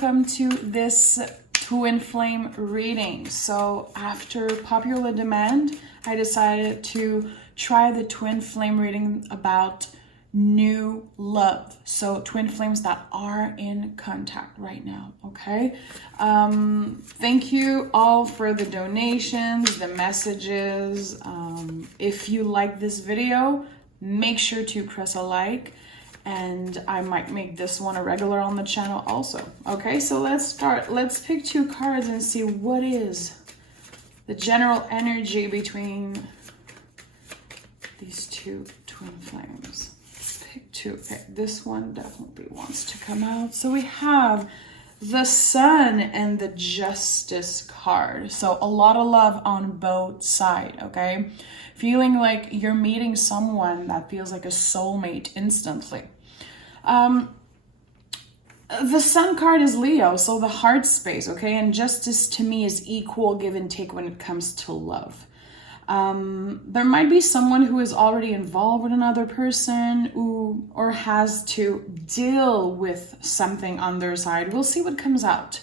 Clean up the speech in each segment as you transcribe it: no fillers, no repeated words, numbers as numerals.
welcome to this twin flame reading. So after popular demand, I decided to try the twin flame reading about new love. So twin flames that are in contact right now, okay? Thank you all for the donations, the messages. If you like this video, make sure to press a like, and I might make this one a regular on the channel also. Okay, so let's start. Let's pick two cards and see what is the general energy between these two twin flames. Let's pick two. Okay, this one definitely wants to come out. So we have the Sun and the Justice card. So a lot of love on both sides, okay? Feeling like you're meeting someone that feels like a soulmate instantly. The Sun card is Leo, so the heart space, okay? And justice to me is equal give and take when it comes to love. There might be someone who is already involved with another person or has to deal with something on their side. We'll see what comes out.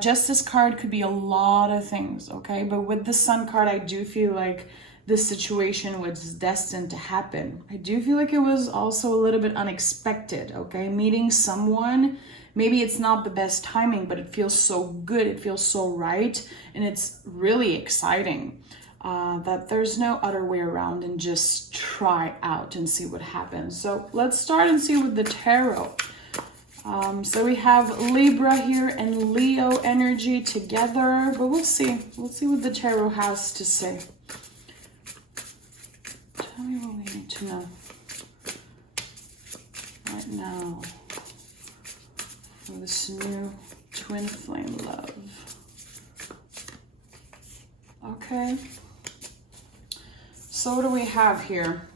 Justice card could be a lot of things, okay? But with the Sun card, I do feel like this situation was destined to happen. I do feel like it was also a little bit unexpected, okay? Meeting someone, maybe it's not the best timing, but it feels so good, it feels so right, and it's really exciting that there's no other way around and just try out and see what happens. So let's start and see with the tarot. So we have Libra here and Leo energy together, but we'll see. We'll see what the tarot has to say. Tell me what we need to know right now for this new twin flame love. Okay. So what do we have here?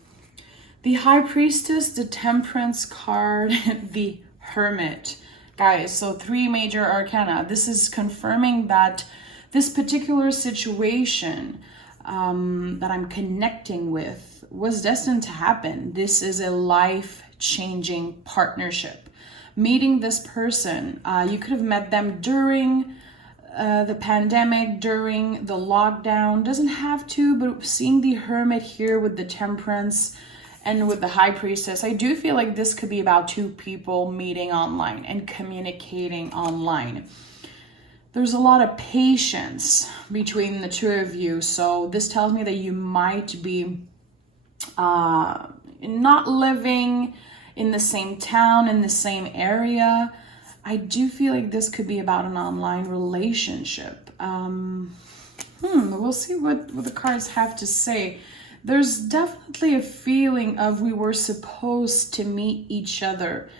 The High Priestess, the Temperance card, the Hermit. Guys, so 3 major arcana. This is confirming that this particular situation that I'm connecting with was destined to happen. This is a life-changing partnership. Meeting this person, you could have met them during the pandemic, during the lockdown. Doesn't have to, but seeing the Hermit here with the Temperance and with the High Priestess, I do feel like this could be about 2 people meeting online and communicating online. There's a lot of patience between the 2 of you. So this tells me that you might be not living in the same town, in the same area. I do feel like this could be about an online relationship. We'll see what the cards have to say. There's definitely a feeling of we were supposed to meet each other,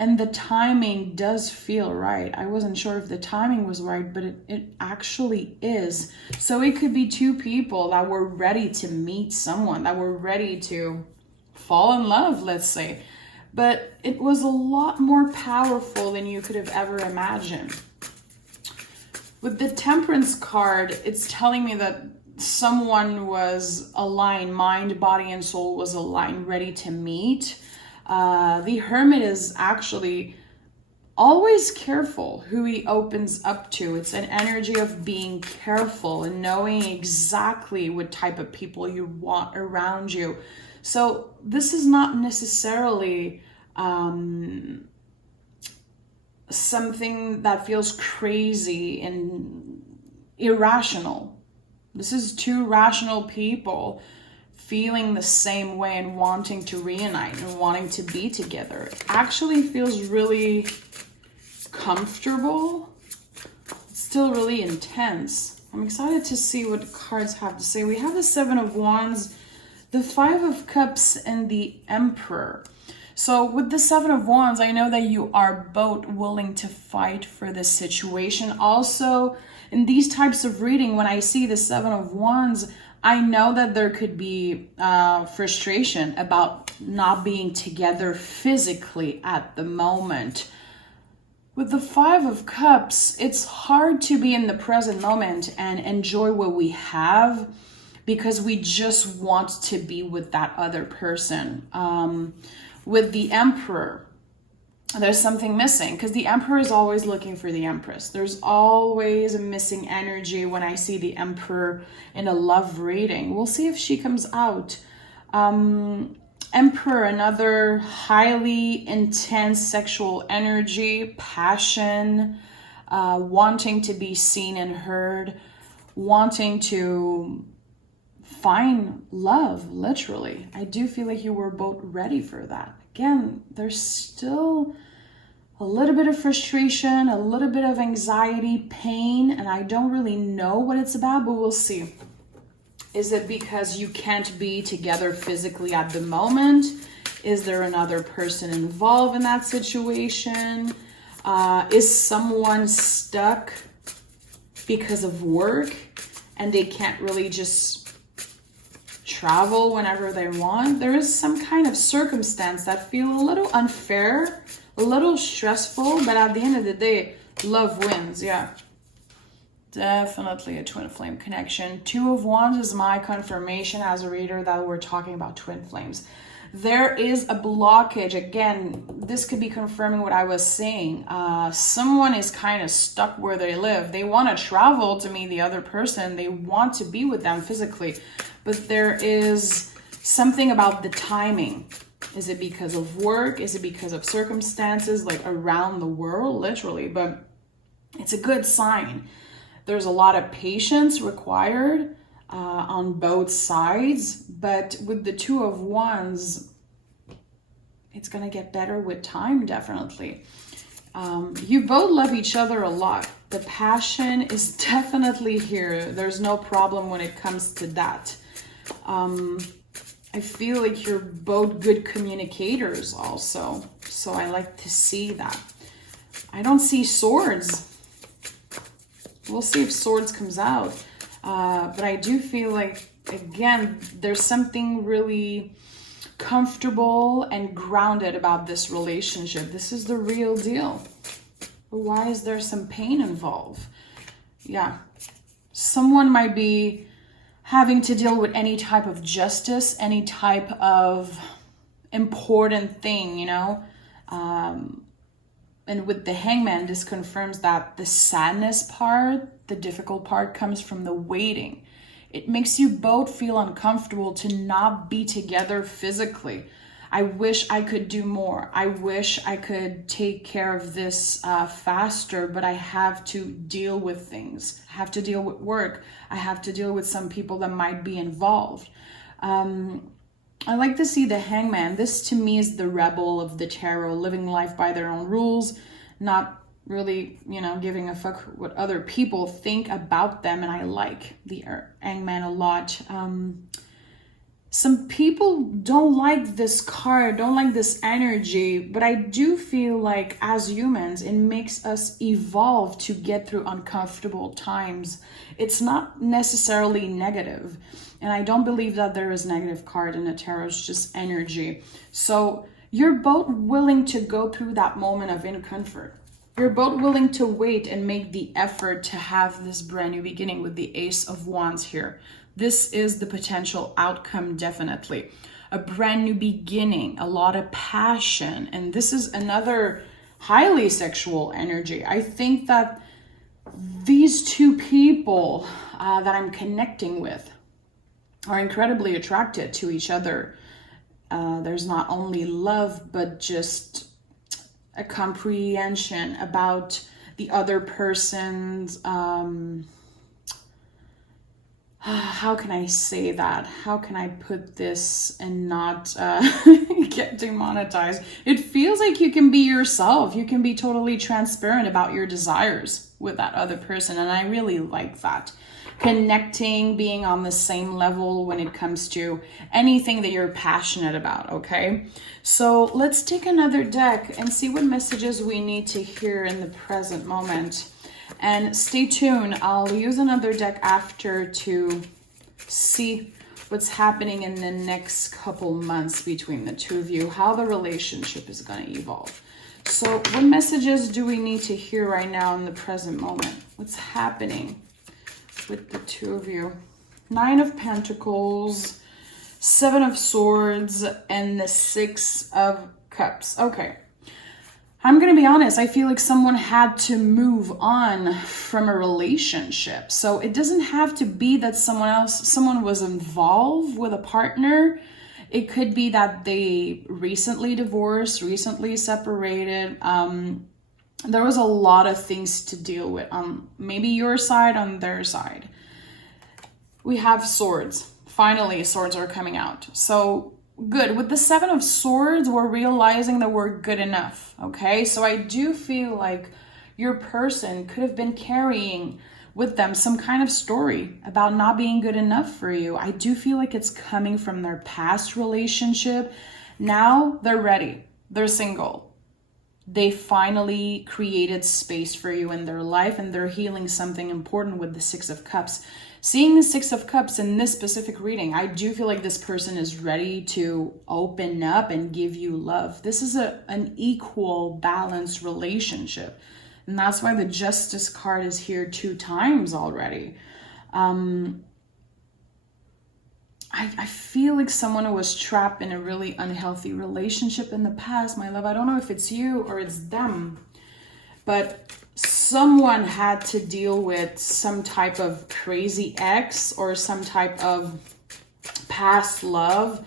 and the timing does feel right. I wasn't sure if the timing was right, but it actually is. So it could be 2 people that were ready to meet someone, that were ready to fall in love, let's say. But it was a lot more powerful than you could have ever imagined. With the Temperance card, it's telling me that someone was aligned, mind, body, and soul was aligned, ready to meet. The Hermit is actually always careful who he opens up to. It's an energy of being careful and knowing exactly what type of people you want around you. So this is not necessarily something that feels crazy and irrational. This is 2 rational people feeling the same way and wanting to reunite and wanting to be together. It actually feels really comfortable. It's still really intense. I'm excited to see what the cards have to say. We have the 7 of Wands, the 5 of Cups, and the Emperor. So with the 7 of Wands, I know that you are both willing to fight for this situation. Also, in these types of reading, when I see the 7 of Wands, I know that there could be frustration about not being together physically at the moment. With the 5 of Cups, it's hard to be in the present moment and enjoy what we have because we just want to be with that other person. With the Emperor, there's something missing, because the Emperor is always looking for the Empress. There's always a missing energy when I see the Emperor in a love reading. We'll see if she comes out. Emperor, another highly intense sexual energy, passion, wanting to be seen and heard, wanting to find love, literally. I do feel like you were both ready for that. Again, there's still a little bit of frustration, a little bit of anxiety, pain, and I don't really know what it's about, but we'll see. Is it because you can't be together physically at the moment? Is there another person involved in that situation? Is someone stuck because of work and they can't really just travel whenever they want? There is some kind of circumstance that feel a little unfair, a little stressful, but at the end of the day, love wins. Yeah, definitely a twin flame connection. Two of Wands is my confirmation as a reader that we're talking about twin flames. There is a blockage. Again, this could be confirming what I was saying. Someone is kind of stuck where they live. They want to travel to meet the other person. They want to be with them physically, but there is something about the timing. Is it because of work? Is it because of circumstances like around the world? Literally, but it's a good sign. There's a lot of patience required on both sides, but with the Two of Wands, it's gonna get better with time, definitely. You both love each other a lot. The passion is definitely here. There's no problem when it comes to that. I feel like you're both good communicators also, so I like to see that. I don't see swords. We'll see if swords comes out. But I do feel like, again, there's something really comfortable and grounded about this relationship. This is the real deal. But why is there some pain involved? Yeah. Someone might be having to deal with any type of justice, any type of important thing, you know? And with the Hangman, this confirms that the sadness part, the difficult part, comes from the waiting. It makes you both feel uncomfortable to not be together physically. I wish I could do more. I wish I could take care of this faster, but I have to deal with things. I have to deal with work. I have to deal with some people that might be involved. I like to see the Hangman. This to me is the rebel of the tarot, living life by their own rules, not really, you know, giving a fuck what other people think about them. And I like the Hangman a lot. Some people don't like this card, don't like this energy, but I do feel like as humans, it makes us evolve to get through uncomfortable times. It's not necessarily negative. And I don't believe that there is negative card in the tarot, it's just energy. So you're both willing to go through that moment of discomfort. You're both willing to wait and make the effort to have this brand new beginning with the Ace of Wands here. This is the potential outcome, definitely. A brand new beginning, a lot of passion. And this is another highly sexual energy. I think that these two people that I'm connecting with are incredibly attracted to each other. There's not only love, but just a comprehension about the other person's, how can I say that? How can I put this and not get demonetized? It feels like you can be yourself. You can be totally transparent about your desires with that other person. And I really like that. Connecting, being on the same level when it comes to anything that you're passionate about, okay? So let's take another deck and see what messages we need to hear in the present moment. And stay tuned. I'll use another deck after to see what's happening in the next couple months between the two of you, how the relationship is going to evolve. So what messages do we need to hear right now in the present moment? What's happening with the two of you? Nine of Pentacles, Seven of Swords, and the Six of Cups. Okay. I'm going to be honest, I feel like someone had to move on from a relationship. So it doesn't have to be that someone was involved with a partner. It could be that they recently divorced, recently separated. There was a lot of things to deal with on maybe your side, on their side. We have swords. Finally, swords are coming out. So good. With the Seven of Swords, we're realizing that we're good enough. Okay. So I do feel like your person could have been carrying with them some kind of story about not being good enough for you. I do feel like it's coming from their past relationship. Now they're ready. They're single. They finally created space for you in their life, and they're healing something important with the Six of Cups. Seeing the Six of Cups in this specific reading, I do feel like this person is ready to open up and give you love. This is an equal, balanced relationship. And that's why the Justice card is here 2 times already. I feel like someone was trapped in a really unhealthy relationship in the past, my love. I don't know if it's you or it's them, but someone had to deal with some type of crazy ex or some type of past love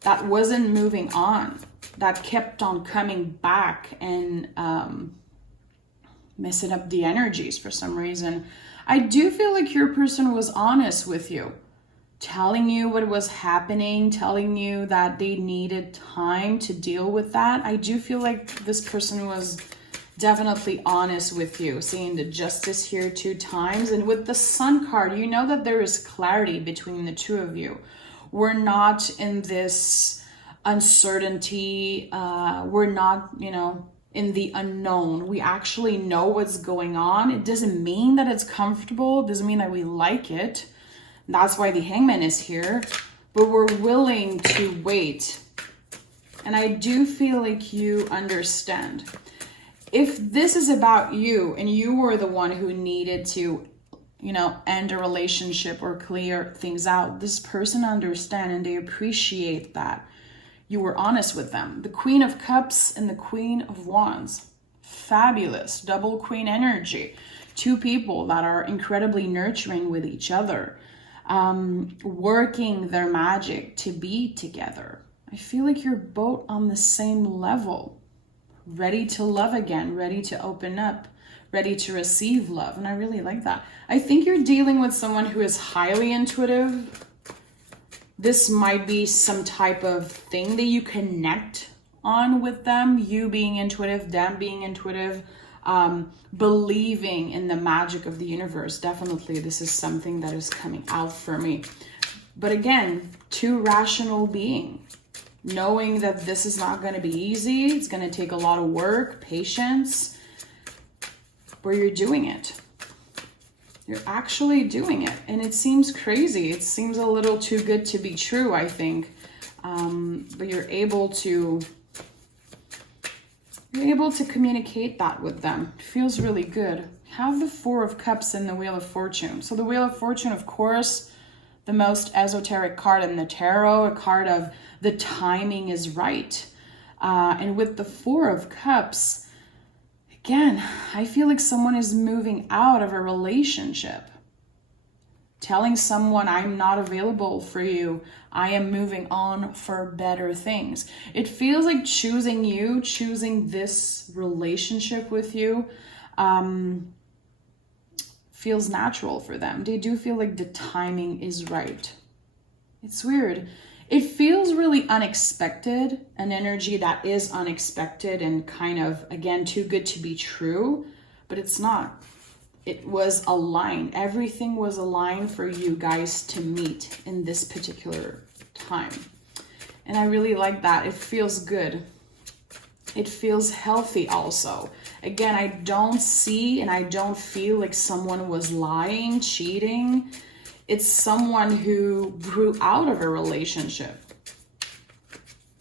that wasn't moving on, that kept on coming back and messing up the energies for some reason. I do feel like your person was honest with you, telling you what was happening, telling you that they needed time to deal with that. I do feel like this person was definitely honest with you. Seeing the Justice here 2 times, and with the Sun card, you know that there is clarity between the two of you. We're not in this uncertainty. We're not, in the unknown. We actually know what's going on. It doesn't mean that it's comfortable. It doesn't mean that we like it. That's why the Hangman is here. But we're willing to wait. And I do feel like you understand. If this is about you and you were the one who needed to, end a relationship or clear things out, this person understands and they appreciate that you were honest with them. The Queen of Cups and the Queen of Wands. Fabulous. Double Queen energy. 2 people that are incredibly nurturing with each other. Working their magic to be together. I feel like you're both on the same level. Ready to love again. Ready to open up. Ready to receive love. And I really like that. I think you're dealing with someone who is highly intuitive. This might be some type of thing that you connect on with them. You being intuitive, them being intuitive, believing in the magic of the universe. Definitely, this is something that is coming out for me. But again, 2 rational being, knowing that this is not going to be easy. It's going to take a lot of work, patience, but you're doing it. You're actually doing it. And it seems crazy. It seems a little too good to be true, I think. But you're able to communicate that with them. It feels really good. Have the 4 of Cups and the Wheel of Fortune. So the Wheel of Fortune, of course, the most esoteric card in the tarot, a card of the timing is right. And with the 4 of Cups, again, I feel like someone is moving out of a relationship. Telling someone, I'm not available for you. I am moving on for better things. It feels like choosing you, choosing this relationship with you, feels natural for them. They do feel like the timing is right. It's weird. It feels really unexpected, an energy that is unexpected and kind of, again, too good to be true, but it's not. It was aligned. Everything was aligned for you guys to meet in this particular time. And I really like that. It feels good. It feels healthy also. Again, I don't see and I don't feel like someone was lying, cheating. It's someone who grew out of a relationship,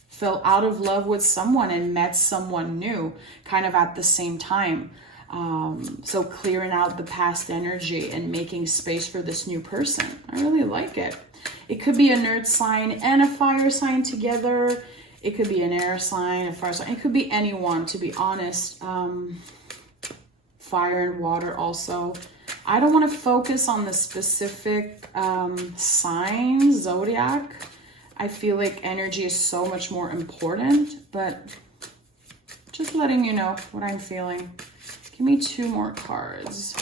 fell out of love with someone and met someone new kind of at the same time. So clearing out the past energy and making space for this new person. I really like it. It could be an earth sign and a fire sign together. It could be an air sign, a fire sign. It could be anyone, to be honest. Fire and water also. I don't want to focus on the specific sign, zodiac. I feel like energy is so much more important, but just letting you know what I'm feeling. Give me 2 more cards.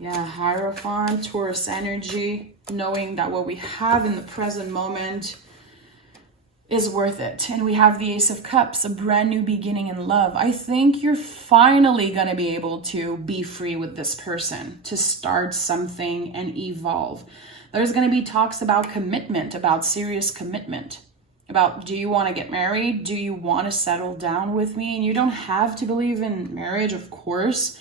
Yeah, Hierophant, Taurus energy, knowing that what we have in the present moment is worth it. And we have the Ace of Cups, a brand new beginning in love. I think you're finally going to be able to be free with this person, to start something and evolve. There's going to be talks about commitment, about serious commitment, about, do you want to get married? Do you want to settle down with me? And you don't have to believe in marriage, of course.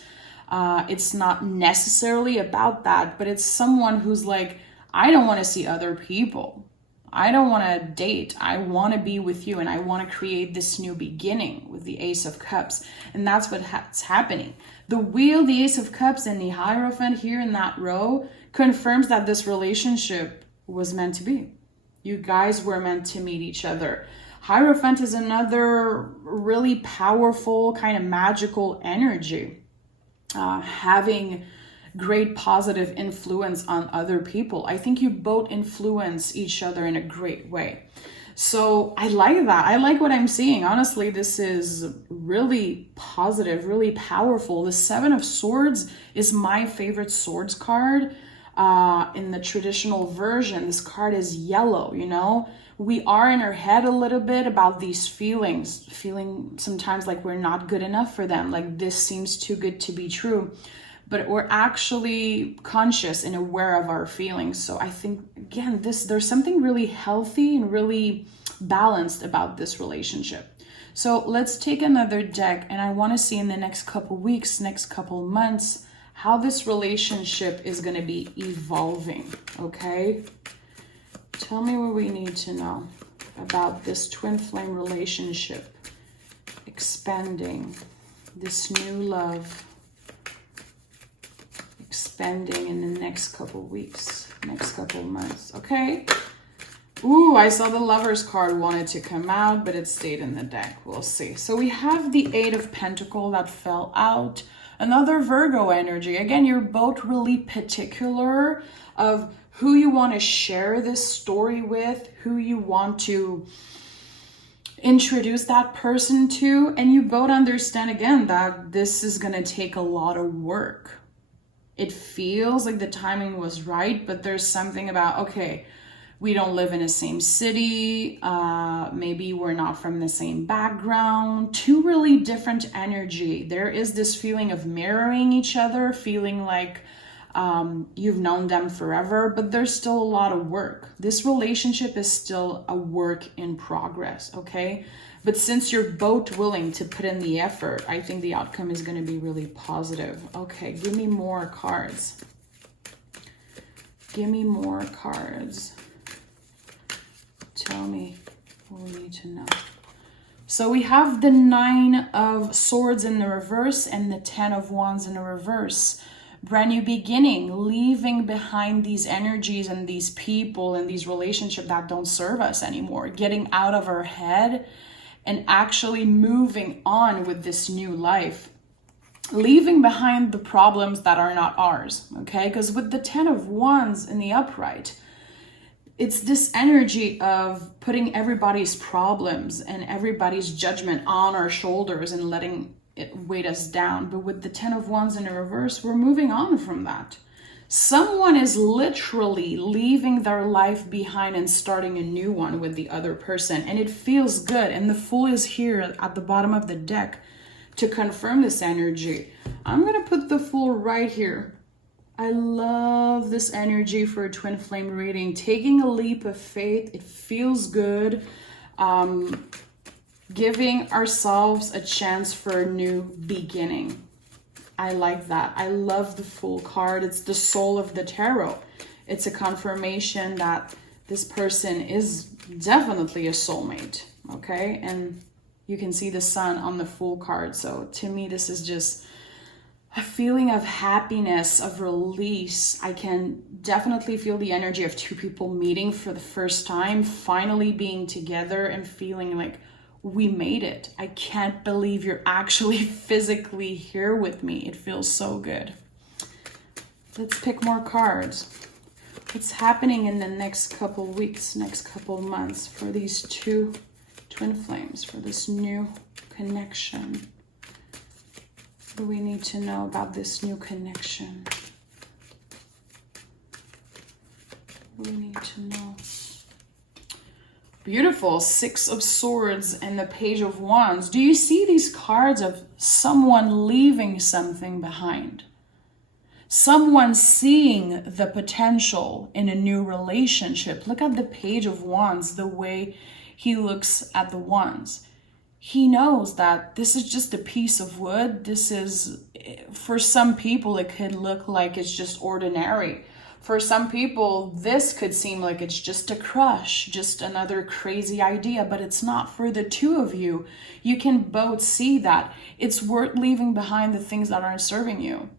It's not necessarily about that, but it's someone who's like, I don't want to see other people. I don't want to date. I want to be with you, and I want to create this new beginning with the Ace of Cups. And that's what's happening. The Wheel, the Ace of Cups, and the Hierophant here in that row confirms that this relationship was meant to be. You guys were meant to meet each other. Hierophant is another really powerful kind of magical energy. Having great positive influence on other people. I think you both influence each other in a great way. So I like that. I like what I'm seeing. Honestly, this is really positive, really powerful. The 7 of Swords is my favorite swords card. In the traditional version, this card is yellow, you know? We are in our head a little bit about these feelings, feeling sometimes like we're not good enough for them, like this seems too good to be true. But we're actually conscious and aware of our feelings. So I think, again, there's something really healthy and really balanced about this relationship. So let's take another deck, and I want to see in the next couple weeks, next couple months, how this relationship is going to be evolving, okay? Tell me what we need to know about this twin flame relationship, expanding, this new love, expanding in the next couple weeks, next couple months, okay? Ooh, I saw the Lovers card wanted to come out, but it stayed in the deck. We'll see. So we have the 8 of Pentacles that fell out. Another Virgo energy. Again, you're both really particular of who you want to share this story with, who you want to introduce that person to, and you both understand, again, that this is going to take a lot of work. It feels like the timing was right, but there's something about, okay, we don't live in the same city, maybe we're not from the same background, 2 really different energy. There is this feeling of mirroring each other, feeling like you've known them forever, but there's still a lot of work. This relationship is still a work in progress, okay? But since you're both willing to put in the effort, I think the outcome is going to be really positive. Okay, give me more cards. Give me more cards. Tell me what we need to know. So we have the 9 of Swords in the reverse and the 10 of Wands in the reverse. Brand new beginning, leaving behind these energies and these people and these relationships that don't serve us anymore. Getting out of our head and actually moving on with this new life. Leaving behind the problems that are not ours, okay? Because with the 10 of Wands in the upright, it's this energy of putting everybody's problems and everybody's judgment on our shoulders and letting it weight us down. But with the 10 of Wands in the reverse, we're moving on from that. Someone is literally leaving their life behind and starting a new one with the other person. And it feels good. And the Fool is here at the bottom of the deck to confirm this energy. I'm going to put the Fool right here. I love this energy for a twin flame reading. Taking a leap of faith. It feels good. Giving ourselves a chance for a new beginning. I like that. I love the Fool card. It's the soul of the tarot. It's a confirmation that this person is definitely a soulmate, okay? And you can see the Sun on the Fool card. So to me, this is just a feeling of happiness, of release. I can definitely feel the energy of two people meeting for the first time, finally being together and feeling like we made it. I can't believe you're actually physically here with me. It feels so good. Let's pick more cards. What's happening in the next couple weeks, next couple months for these two twin flames, for this new connection? What do we need to know about this new connection? What do we need to know? Beautiful. 6 of Swords and the Page of Wands. Do you see these cards of someone leaving something behind? Someone seeing the potential in a new relationship. Look at the Page of Wands, the way he looks at the wands. He knows that this is just a piece of wood. This is, for some people, it could look like it's just ordinary. For some people, this could seem like it's just a crush, just another crazy idea, but it's not. For the two of you, you can both see that it's worth leaving behind the things that aren't serving you.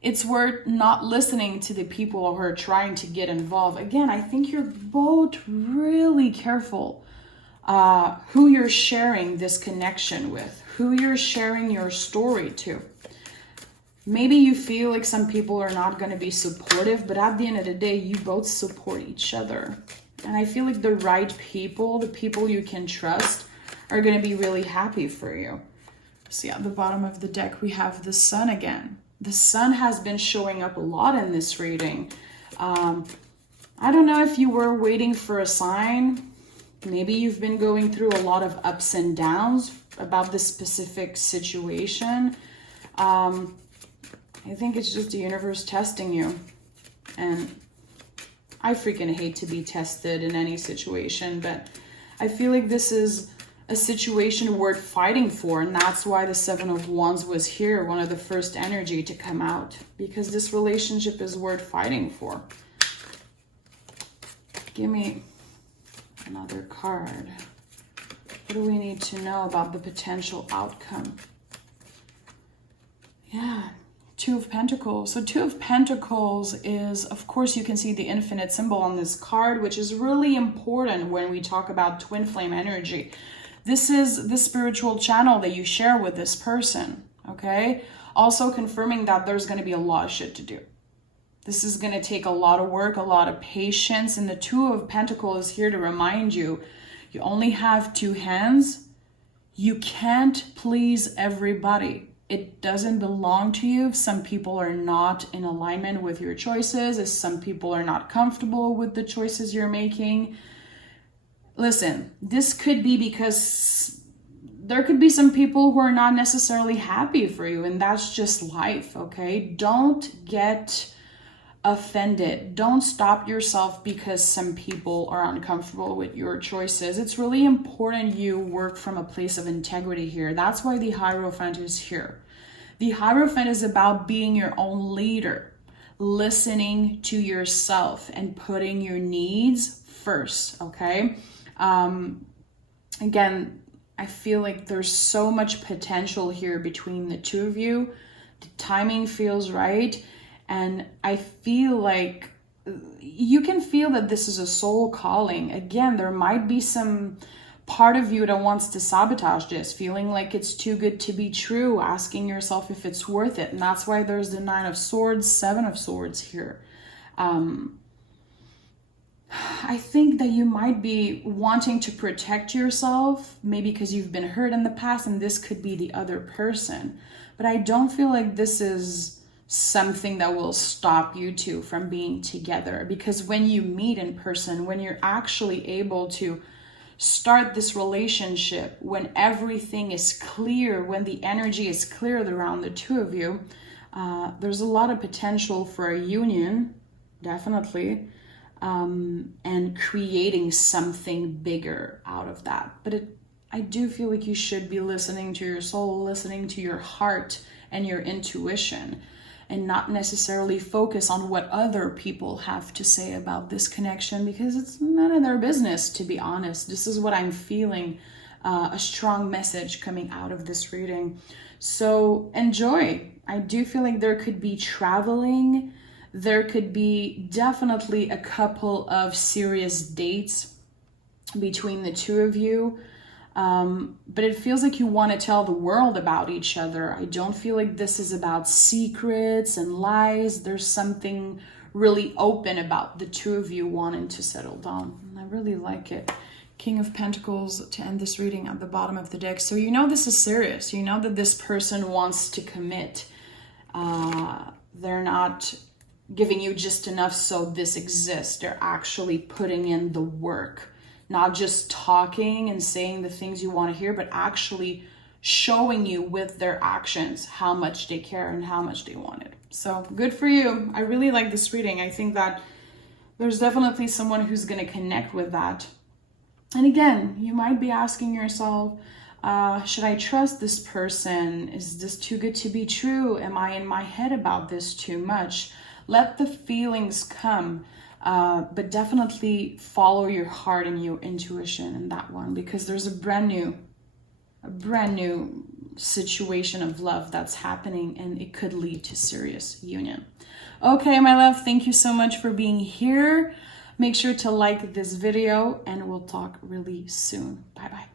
It's worth not listening to the people who are trying to get involved. Again, I think you're both really careful who you're sharing this connection with, who you're sharing your story to. Maybe you feel like some people are not going to be supportive, but at the end of the day, you both support each other. And I feel like the right people, the people you can trust, are going to be really happy for you. See, at the bottom of the deck, we have the Sun again. The Sun has been showing up a lot in this reading. I don't know if you were waiting for a sign. Maybe you've been going through a lot of ups and downs about this specific situation. I think it's just the universe testing you. And I freaking hate to be tested in any situation, but I feel like this is a situation worth fighting for. And that's why the 7 of Wands was here, one of the first energy to come out, because this relationship is worth fighting for. Give me another card. What do we need to know about the potential outcome? Yeah. 2 of Pentacles. So 2 of Pentacles is, of course, you can see the infinite symbol on this card, which is really important when we talk about twin flame energy. This is the spiritual channel that you share with this person, okay? Also confirming that there's going to be a lot of shit to do. This is going to take a lot of work, a lot of patience. And the 2 of Pentacles is here to remind you, you only have 2 hands. You can't please everybody. It doesn't belong to you if some people are not in alignment with your choices, if some people are not comfortable with the choices you're making. Listen, this could be because there could be some people who are not necessarily happy for you, and that's just life, okay? Don't get offended. Don't stop yourself because some people are uncomfortable with your choices. It's really important you work from a place of integrity here. That's why the Hierophant is here. The Hierophant is about being your own leader, listening to yourself and putting your needs first, okay? Again, I feel like there's so much potential here between the two of you. The timing feels right. And I feel like you can feel that this is a soul calling. Again, there might be some part of you that wants to sabotage this, feeling like it's too good to be true, asking yourself if it's worth it. And that's why there's the 9 of Swords, 7 of Swords here. I think that you might be wanting to protect yourself, maybe because you've been hurt in the past, and this could be the other person. But I don't feel like this is something that will stop you two from being together, because when you meet in person, when you're actually able to start this relationship, when everything is clear, when the energy is clear around the two of you, there's a lot of potential for a union, definitely, and creating something bigger out of that. But I do feel like you should be listening to your soul, listening to your heart and your intuition, and not necessarily focus on what other people have to say about this connection, because it's none of their business, to be honest. This is what I'm feeling, a strong message coming out of this reading. So enjoy. I do feel like there could be traveling. There could be definitely a couple of serious dates between the two of you. But it feels like you want to tell the world about each other. I don't feel like this is about secrets and lies. There's something really open about the two of you wanting to settle down. And I really like it. King of Pentacles to end this reading at the bottom of the deck. So you know this is serious. You know that this person wants to commit. They're not giving you just enough so this exists. They're actually putting in the work. Not just talking and saying the things you want to hear, but actually showing you with their actions how much they care and how much they want it. So good for you. I really like this reading. I think that there's definitely someone who's going to connect with that. And again, you might be asking yourself, should I trust this person? Is this too good to be true? Am I in my head about this too much? Let the feelings come. But definitely follow your heart and your intuition in that one, because there's a brand new situation of love that's happening, and it could lead to serious union. Okay, my love, thank you so much for being here. Make sure to like this video, and we'll talk really soon. Bye-bye.